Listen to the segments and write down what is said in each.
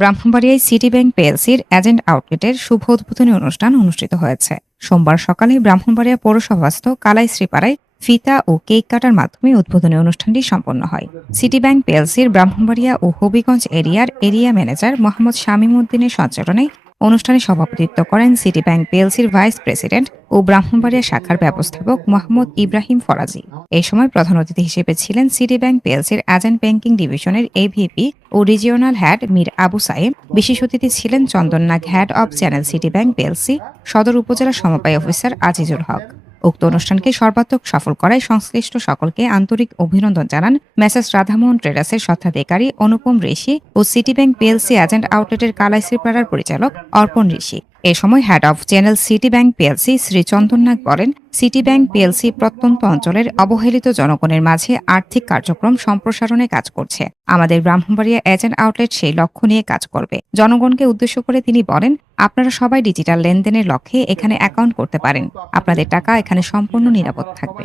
ব্রাহ্মণবাড়িয়ায় city bank পিএলসির agent আউটলেটের শুভ উদ্বোধনী অনুষ্ঠান অনুষ্ঠিত হয়েছে। সোমবার সকালে ব্রাহ্মণবাড়িয়া পৌরসভাস্থ কালাই শ্রীপাড়ায় ফিতা ও কেক কাটার মাধ্যমে উদ্বোধনী অনুষ্ঠানটি সম্পন্ন হয়। সিটি ব্যাংক পিএলসির ব্রাহ্মণবাড়িয়া ও হবিগঞ্জ এরিয়ার এরিয়া ম্যানেজার মোহাম্মদ শামীম উদ্দিনের সঞ্চালনায় অনুষ্ঠানে সভাপতিত্ব করেন সিটি ব্যাংক পিএলসির ভাইস প্রেসিডেন্ট ও ব্রাহ্মণবাড়িয়া শাখার ব্যবস্থাপক মোহাম্মদ ইব্রাহিম ফরাজি। এই সময় প্রধান অতিথি হিসেবে ছিলেন সিটি ব্যাংক পিএলসির এজেন্ট ব্যাংকিং ডিভিশনের এভিপি ও রিজিওনাল হ্যাড মীর আবু সাইম বিশেষ অতিথি ছিলেন Chandan Nag head of channel City Bank PLC সদর উপজেলা সমবায় অফিসার আজিজুল হক। উক্ত অনুষ্ঠানকে সর্বাত্মক সফল করায় সংশ্লিষ্ট সকলকে আন্তরিক অভিনন্দন জানান মেসেস রাধামোহন ট্রেডার্সের স্বত্বাধিকারী অনুপম ঋষি ও সিটি ব্যাংক পিএলসি এজেন্ট আউটলেটের কালাইসিপাড়ার পরিচালক অর্পণ ঋষি। এ সময় head of channel City Bank PLC Shri Chandan Nag বলেন সিটি ব্যাংক পিএলসি প্রত্যন্ত অঞ্চলের অবহেলিত জনগণের মাঝে আর্থিক কার্যক্রম সম্প্রসারণে কাজ করছে। আমাদের ব্রাহ্মণবাড়িয়া এজেন্ট আউটলেট সেই লক্ষ্য নিয়ে কাজ করবে। জনগণকে উদ্দেশ্য করে তিনি বলেন, আপনারা সবাই ডিজিটাল লেনদেনের লক্ষ্যে এখানে অ্যাকাউন্ট করতে পারেন। আপনাদের টাকা এখানে সম্পূর্ণ নিরাপদ থাকবে।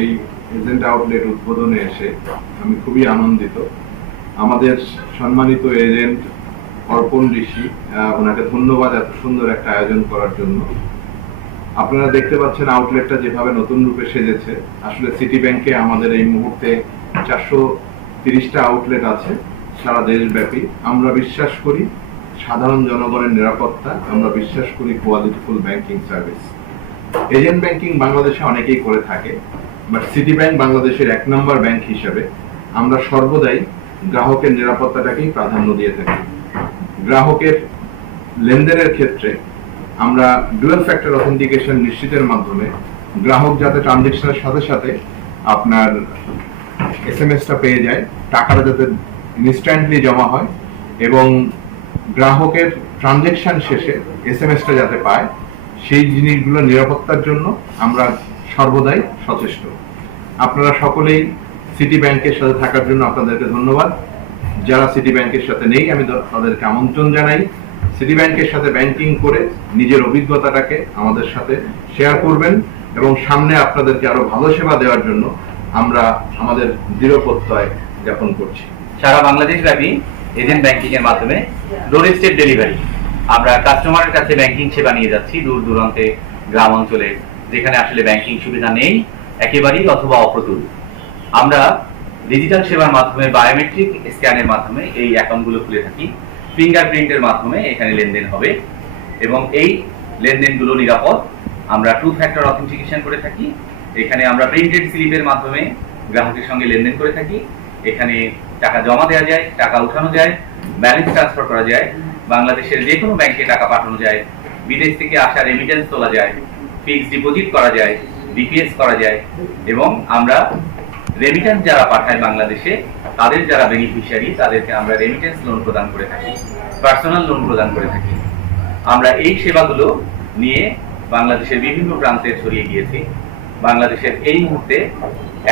এই এজেন্ট আউটলেট উদ্বোধনে এসে আমি খুবই আনন্দিত। আমাদের সম্মানিত এজেন্ট অর্পণ ঋষি ওনাকে ধন্যবাদ এত সুন্দর একটা আয়োজন করার জন্য। আপনারা দেখতে পাচ্ছেন আউটলেটটা যেভাবে নতুন রূপে সেজেছে। আসলে সিটি ব্যাংকে আমাদের এই মুহূর্তে চারশো তিরিশটা আউটলেট আছে সারা দেশব্যাপী। আমরা বিশ্বাস করি সাধারণ জনগণের নিরাপত্তা, আমরা বিশ্বাস করি qualityful banking service agent banking বাংলাদেশে অনেকেই করে থাকে বাট সিটি ব্যাংক বাংলাদেশের এক নম্বর ব্যাংক হিসেবে আমরা সর্বদাই গ্রাহকের নিরাপত্তাটাকেই প্রাধান্য দিয়ে থাকি। গ্রাহকের লেনদেনের ক্ষেত্রে আমরা ডুয়েল ফ্যাক্টর অথেন্টিকেশন নিশ্চিতের মাধ্যমে গ্রাহক যাতে ট্রানজেকশনের সাথে সাথে আপনার এস এম এসটা পেয়ে যায়, টাকাটা যাতে ইনস্ট্যান্টলি জমা হয় এবং গ্রাহকের ট্রানজেকশন শেষে এস এম এসটা যাতে পায়, সেই জিনিসগুলো নিরাপত্তার জন্য আমরা সর্বদাই সচেষ্ট। আপনারা সকলেই সিটি ব্যাংকের সাথে থাকার জন্য আপনাদেরকে ধন্যবাদ। যারা সিটি ব্যাংকের সাথে নেই, আমি তাদেরকে আমন্ত্রণ জানাই। সিটি ব্যাংকের সাথে ব্যাংকিং করে নিজের অভিজ্ঞতাটাকে আমাদের সাথে শেয়ার করবেন এবং সামনে আপনাদেরকে আরও ভালো সেবা দেওয়ার জন্য আমরা আমাদের দৃঢ় প্রত্যয় জ্ঞাপন করছি। সারা বাংলাদেশ ব্যাপী এজেন্ট ব্যাংকিং এর মাধ্যমে ডোর স্টেপ ডেলিভারি আমরা কাস্টমারের কাছে ব্যাংকিং সেবা নিয়ে যাচ্ছি দূর দূরান্তে গ্রাম অঞ্চলে, যেখানে আসলে ব্যাংকিং সুবিধা নেই, একেবারেই অথবা অপ্রতুল। আমরা ডিজিটাল সেবার মাধ্যমে বায়োমেট্রিক স্ক্যানের মাধ্যমে এই অ্যাকাউন্টগুলো খুলে থাকি। ফিঙ্গারপ্রিন্টের মাধ্যমে এখানে লেনদেন হবে এবং এই লেনদেনগুলো নিরাপদ। আমরা টু ফ্যাক্টর অথেন্টিকেশন করে থাকি। এখানে আমরা প্রিন্টেড স্লিপের মাধ্যমে গ্রাহকের সঙ্গে লেনদেন করে থাকি। এখানে টাকা জমা দেওয়া যায়, টাকা উঠানো যায় ব্যালেন্স ট্রান্সফার করা যায়। বাংলাদেশের যে কোনো ব্যাংকে টাকা পাঠানো যায়, বিদেশ থেকে আসা রেমিটেন্স তোলা যায় ফিক্সড ডিপোজিট করা যায় ডিপিএস করা যায় এবং আমরা রেমিটেন্স যারা পাঠায় বাংলাদেশে, তাদের যারা বেনিফিশিয়ারি তাদেরকে আমরা রেমিটেন্স লোন প্রদান করে থাকি পার্সোনাল লোন প্রদান করে থাকি। আমরা এই সেবাগুলো নিয়ে বাংলাদেশের বিভিন্ন প্রান্তে ছড়িয়ে গিয়েছি। বাংলাদেশের এই মুহূর্তে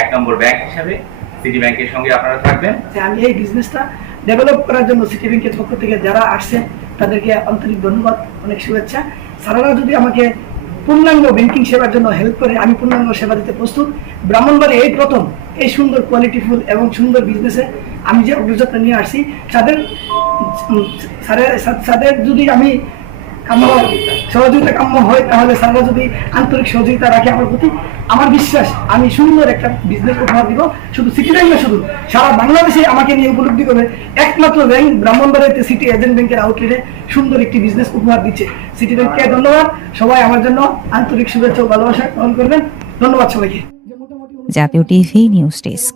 এক নম্বর ব্যাংক হিসাবে সিটি ব্যাংকের সঙ্গে আপনারা থাকবেন। আমি এই বিজনেসটা ডেভেলপ করার জন্য সিটি ব্যাংকের পক্ষ থেকে যারা আসছে তাদেরকে আন্তরিক ধন্যবাদ, অনেক শুভেচ্ছা। সারারা যদি আমাকে পূর্ণাঙ্গ ব্যাংকিং সেবার জন্য হেল্প করে, আমি পূর্ণাঙ্গ সেবা দিতে প্রস্তুত। ব্রাহ্মণবাড়ি এই প্রথম এই সুন্দর কোয়ালিটিফুল এবং সুন্দর বিজনেসে আমি যে অভিজ্ঞতা নিয়ে আসছি, তাদের তাদের যদি আমি কাম্য সহযোগিতা কাম্য হয়, তাহলে স্যাররা যদি আন্তরিক সহযোগিতা রাখে আমার প্রতি, আমার বিশ্বাস, আমি সুন্দর একটা বিজনেস উপহার দিব, শুধু সিটি ব্যাংক না শুধু সারা বাংলাদেশে আমাকে নিয়ে উপলব্ধি করবে, একমাত্র ব্যাংক ব্রাহ্মণবাড়িতে সিটি এজেন্ট ব্যাংকের আউটলেটে সুন্দর একটি বিজনেস উপহার দিচ্ছে। সিটি ব্যাংককে ধন্যবাদ, সবাই আমার জন্য আন্তরিক শুভেচ্ছা ও ভালোবাসা গ্রহণ করবেন। ধন্যবাদ সবাইকে। জাতীয় টিভি নিউজ ডেস্ক।